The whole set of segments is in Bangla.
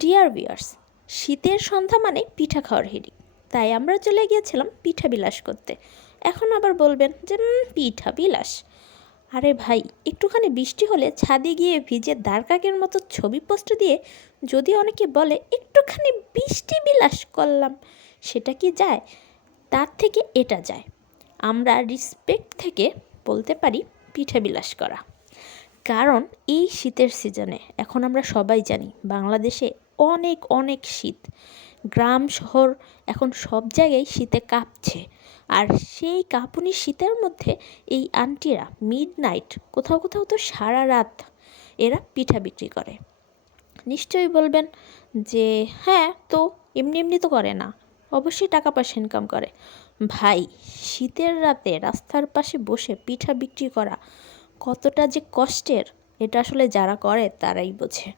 ডিয়ার ভিউয়ার্স, শীতের সন্ধ্যা মানে পিঠা খাওয়ার হিড়িক। তাই আমরা চলে গিয়েছিলাম পিঠা বিলাস করতে। এখন আবার বলবেন যে পিঠা বিলাস। আরে ভাই, একটুখানি বৃষ্টি হলে ছাদে গিয়ে ভিজে দাঁড়কাকের মতো ছবি পোস্ট দিয়ে যদি অনেকে বলে একটুখানি বৃষ্টি বিলাস করলাম, সেটা কি যায়? তার থেকে এটা যায়। আমরা রিসপেক্ট থেকে বলতে পারি পিঠা বিলাস করা। কারণ এই শীতের সিজনে এখন আমরা সবাই জানি বাংলাদেশে অনেক অনেক শীত। গ্রাম শহর এখন সব জায়গায় শীতে কাঁপছে। আর সেই কাঁপুনি শীতের মধ্যে এই আন্টিরা মিডনাইট, কোথাও কোথাও তো সারা রাত এরা পিঠা বিক্রি করে। নিশ্চয়ই বলবেন যে হ্যাঁ, তো এমনি এমনি তো করে না, অবশ্যই টাকা পয়সা ইনকাম করে। ভাই, শীতের রাতে রাস্তার পাশে বসে পিঠা বিক্রি করা কতটা যে কষ্টের, এটা আসলে যারা করে তারাই বোঝে।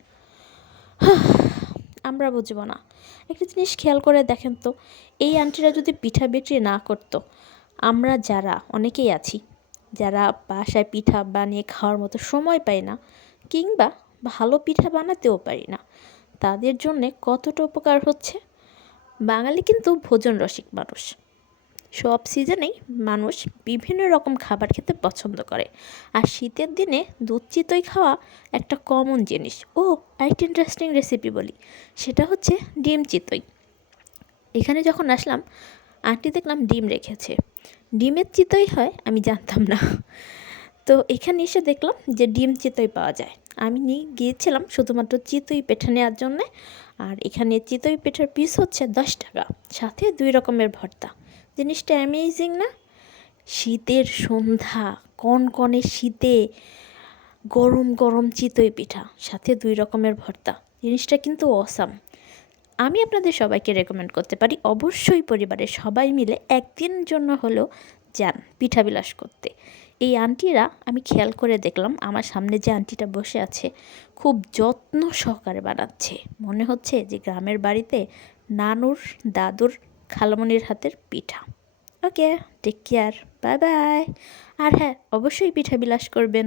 আমরা বুঝবো না। একটা জিনিস খেয়াল করে দেখেন তো, এই আন্টিরা যদি পিঠা বিক্রি না করতো, আমরা যারা অনেকেই আছি যারা বাসায় পিঠা বানিয়ে খাওয়ার মতো সময় পাই না, কিংবা ভালো পিঠা বানাতেও পারি না, তাদের জন্যে কতটা উপকার হচ্ছে। বাঙালি কিন্তু ভোজন রসিক মানুষ। সব সিজনেই মানুষ বিভিন্ন রকম খাবার খেতে পছন্দ করে। আর শীতের দিনে দুধ চিতই খাওয়া একটা কমন জিনিস। ও, আরেকটা ইন্টারেস্টিং রেসিপি বলি, সেটা হচ্ছে ডিম চিতই। এখানে যখন আসলাম, আন্টি দেখলাম ডিম রেখেছে। ডিমের চিতই হয় আমি জানতাম না। তো এখানে এসে দেখলাম যে ডিম চিতই পাওয়া যায়। আমি গিয়েছিলাম শুধুমাত্র চিতই পিঠা নেওয়ার জন্যে। আর এখানে চিতই পিঠার পিস হচ্ছে 10 টাকা, সাথে 2 রকমের ভর্তা। জিনিসটা অ্যামেজিং না? শীতের সন্ধ্যা, কনকনে শীতে গরম গরম চিতই পিঠা, সাথে 2 রকমের ভর্তা, জিনিসটা কিন্তু অসাম। আমি আপনাদের সবাইকে রেকমেন্ড করতে পারি, অবশ্যই পরিবারের সবাই মিলে একদিন জন্য হলেও যান পিঠা বিলাস করতে। এই আন্টিরা, আমি খেয়াল করে দেখলাম আমার সামনে যে আন্টিটা বসে আছে, খুব যত্ন সহকারে বানাচ্ছে। মনে হচ্ছে যে গ্রামের বাড়িতে নানুর, দাদুর, খালামণির হাতের পিঠা। ওকে, টেক কেয়ার, বাই বাই। আর হ্যাঁ, অবশ্যই পিঠা বিলাস করবেন।